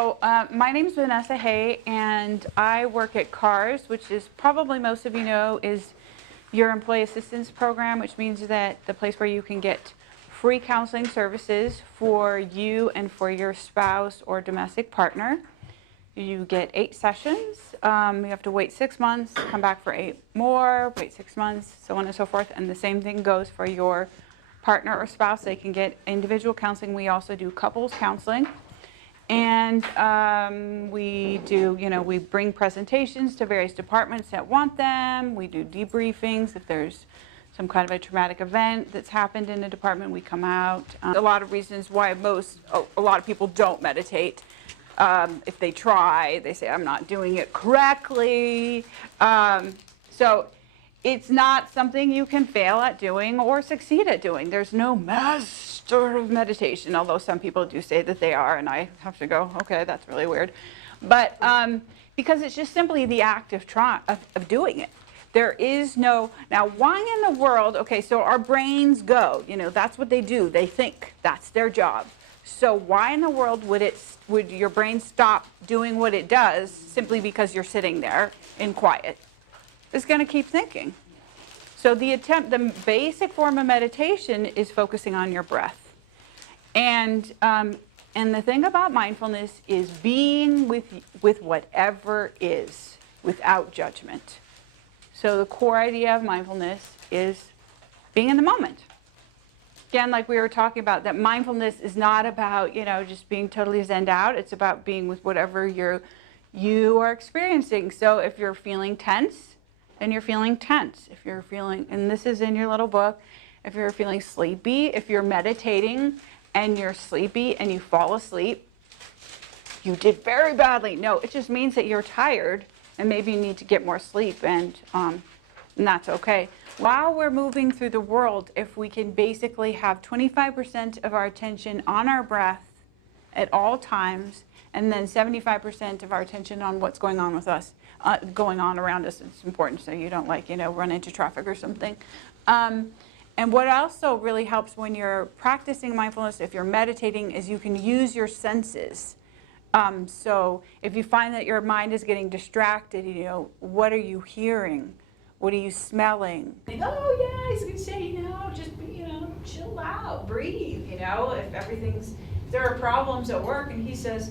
My name is Vanessa Haye, and I work at CARS, which is probably most of you know is your employee assistance program, which means that the place where you can get free counseling services for you and for your spouse or domestic partner. You get 8 sessions. You have to wait 6 months, come back for 8 more, wait 6 months, so on and so forth. And the same thing goes for your partner or spouse. They can get individual counseling. We also do couples counseling. And we do, we bring presentations to various departments that want them. We do debriefings. If there's some kind of a traumatic event that's happened in a department, we come out. A lot of reasons why a lot of people don't meditate. If they try, they say, I'm not doing it correctly. So it's not something you can fail at doing or succeed at doing. There's no master of meditation, although some people do say that they are, and I have to go, okay, that's really weird. But because it's just simply the act of doing it. There is no, now why in the world, okay, so our brains go, that's what they do. They think, that's their job. So why in the world would your brain stop doing what it does simply because you're sitting there in quiet? It's going to keep thinking. So the basic form of meditation is focusing on your breath. And the thing about mindfulness is being with whatever is without judgment. So the core idea of mindfulness is being in the moment. Again, like we were talking about, that mindfulness is not about, just being totally zenned out. It's about being with whatever you are experiencing. So if you're feeling tense, then you're feeling tense. If you're feeling, and this is in your little book, if you're feeling sleepy, if you're meditating and you're sleepy and you fall asleep, you did very badly. No, it just means that you're tired and maybe you need to get more sleep, and that's okay. While we're moving through the world, if we can basically have 25% of our attention on our breath at all times, and then 75% of our attention on what's going on with us, going on around us, it's important so you don't run into traffic or something. And what also really helps when you're practicing mindfulness, if you're meditating, is you can use your senses. So if you find that your mind is getting distracted, what are you hearing? What are you smelling? Oh yeah, he's going to say, just chill out, breathe, if there are problems at work, and he says,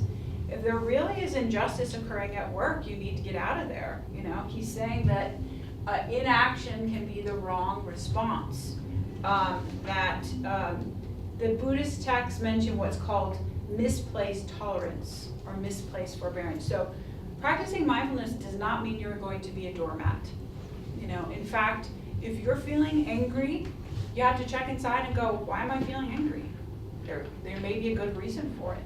if there really is injustice occurring at work, you need to get out of there. He's saying that inaction can be the wrong response. The Buddhist texts mention what's called misplaced tolerance or misplaced forbearance. So practicing mindfulness does not mean you're going to be a doormat. In fact, if you're feeling angry, you have to check inside and go, why am I feeling angry? There may be a good reason for it.